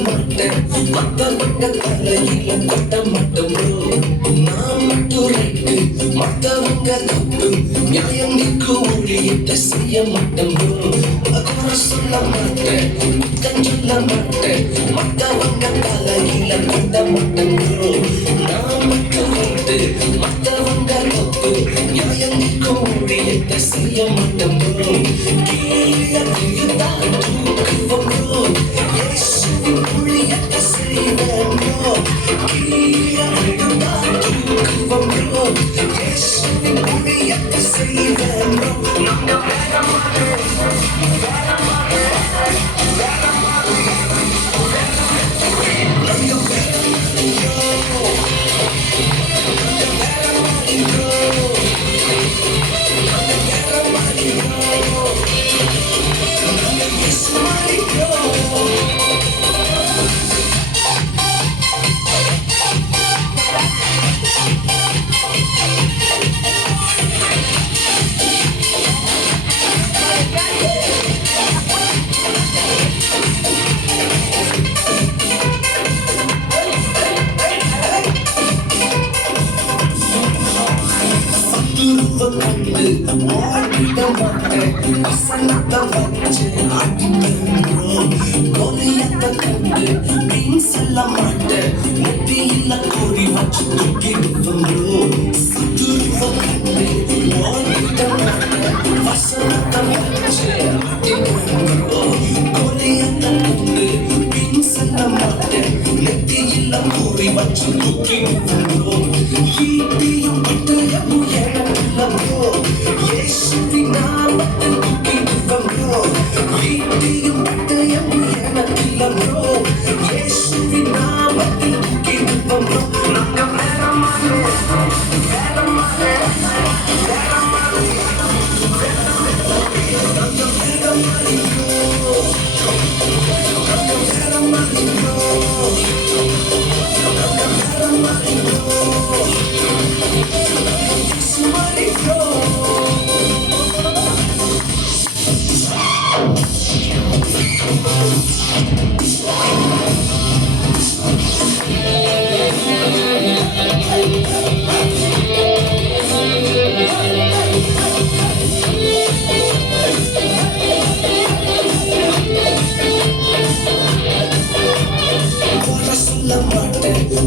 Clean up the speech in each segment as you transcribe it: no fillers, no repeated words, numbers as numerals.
மாட்டேன் மத்தவங்க தலையில கொட்ட மாட்டோம் நான் மட்டும் ரைட்டு மத்தவங்க தப்பு நியாயம் நீக்கு ஊழியத்தை செய்ய மாட்டோம் குறை சொல்ல மாட்டேன் குத்தம் சொல்ல மாட்டேன் மத்தவங்க தலையில கொட்ட மாட்டோம் நான் மட்டும் ரைட்டு மத்தவங்க தப்பு நியாயம் நீக்கு ஊழியத்தை செய்ய மாட்டோம் கீழே விழுந்தால் தூக்குவோம் இயேசுவின் ஊழியத்தை செய்வேன் கீழே விழுந்தால் தூக்குவோம் இயேசுவின் ஊழியத்தை செய்வேன் நாங்க வேற மாட்டேன் வாழ்விட மாட்டேன் வசனத்தை வச்சு அடிக்கிறோம் கொலையத்தை கண்டு மீன் செல்ல மாட்டேன் நெத்தியில கோரி வச்சு தூக்கிடுவோம் சத்துருவ கண்டு வாழ்விட மாட்டேன் வசனத்தை வச்சு அடிக்கிறோம் கொலையத்தை கண்டு மீன் செல்ல மாட்டேன் நெத்தியில கோரி வச்சு தூக்கிடுவோம் ஈட்டியும் பட்டயமும் எனக்குள்ளவோ இயேசுவின் நாமத்தில் தூக்கிடுவோம் ஈட்டியும் பட்டயமும் எனக்குள்ளவோ இயேசுவின் நாமத்தில் தூக்கிடுவோம் நாங்க வேற மாட்டேன் வேற மாட்டேன் வேற மாட்டேன் நாங்க வேற மாட்டோம் நாங்க வேற மாட்டோம் நாங்க வேற மாட்டோம் somebody go.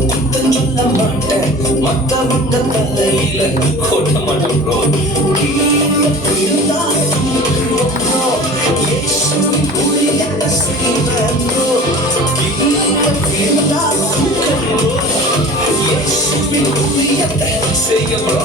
குத்தம் சொல்ல மாட்டேன் மத்தவங்க தலையில கொட்ட மாட்டோம் ப்ரோ இயேசுவின் ஊழியத்தை செய்வேன் ப்ரோ இயேசுவின் ஊழியத்தை செய்ய ப்ரோ